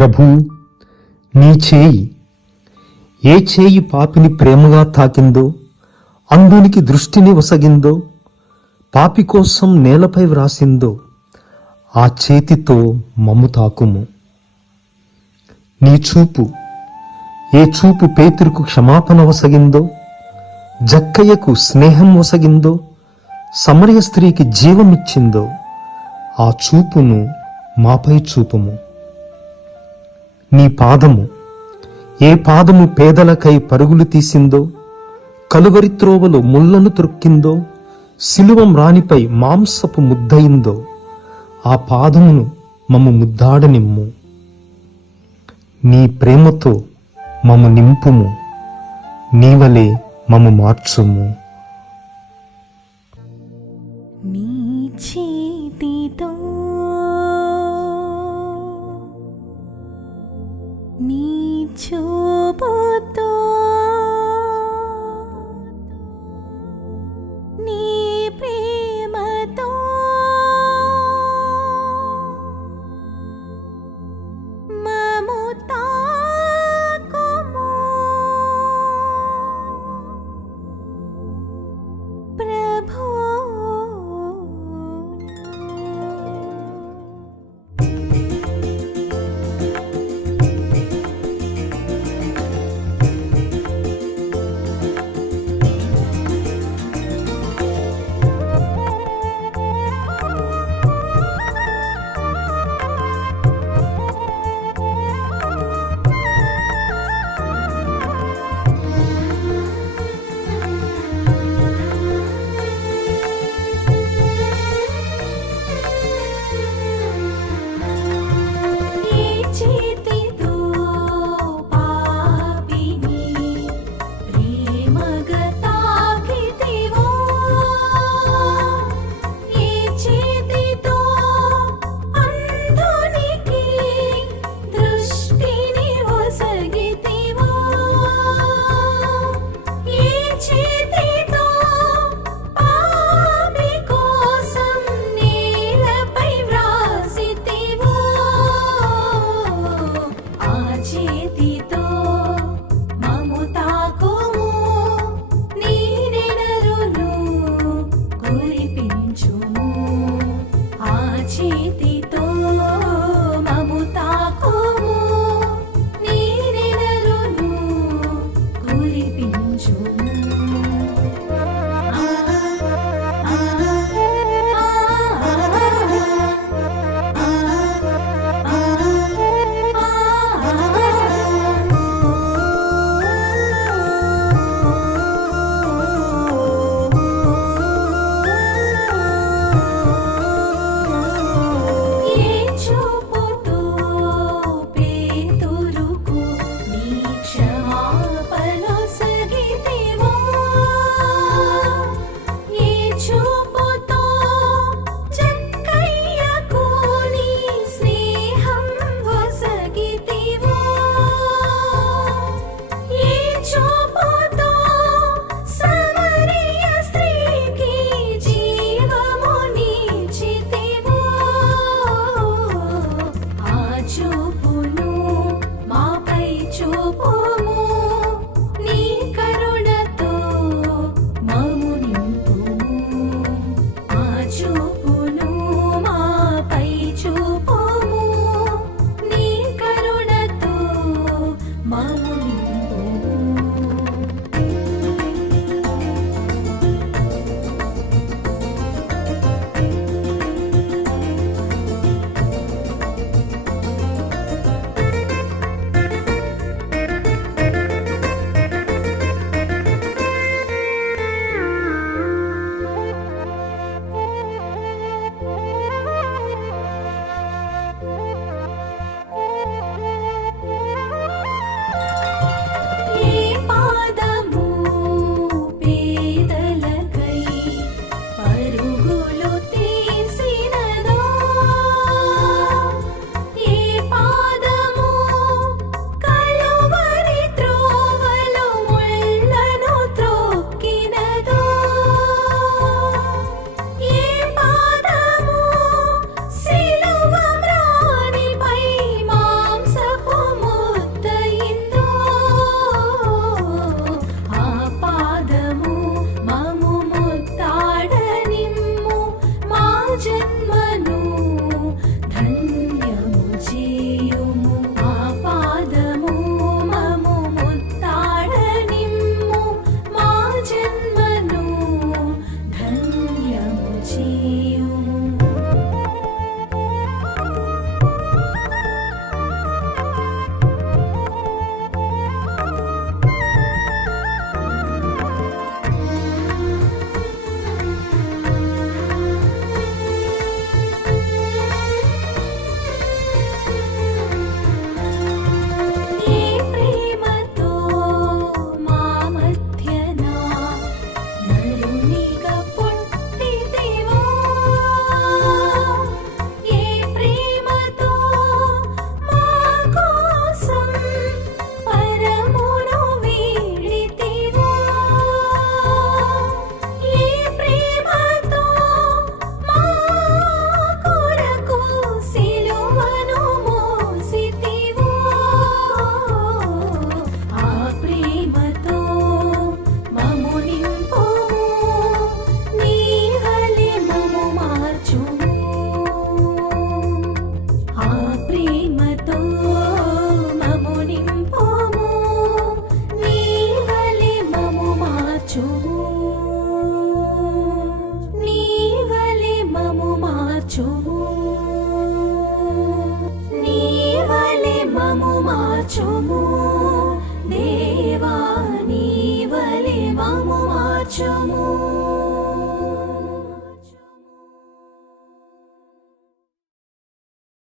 ప్రభు నీ చేయి ఏ చేయి పాపిని ప్రేమగా తాకిందో అందునికి దృష్టిని వసగిందో పాపి కోసం నేలపై వ్రాసిందో ఆ చేతితో మమ్ము తాకుము. నీ చూపు ఏ చూపు పేతురుకు క్షమాపణ వసగిందో జక్కయ్యకు స్నేహం వసగిందో సమరయ స్త్రీకి జీవమిచ్చిందో ఆ చూపును మాపై చూపుము. నీ పాదము. ఏ పాదము పేదలకై పరుగులు తీసిందో కలువరి త్రోవలో ముళ్ళను త్రొక్కిందో సిలువం రాణిపై మాంసపు ముద్దయిందో ఆ పాదమును మమ్ము ముద్దాడనిమ్ము. నీ ప్రేమతో మమ్ము నింపుము. నీవలే మమ్ము మార్చుము. you Bình chúa muốn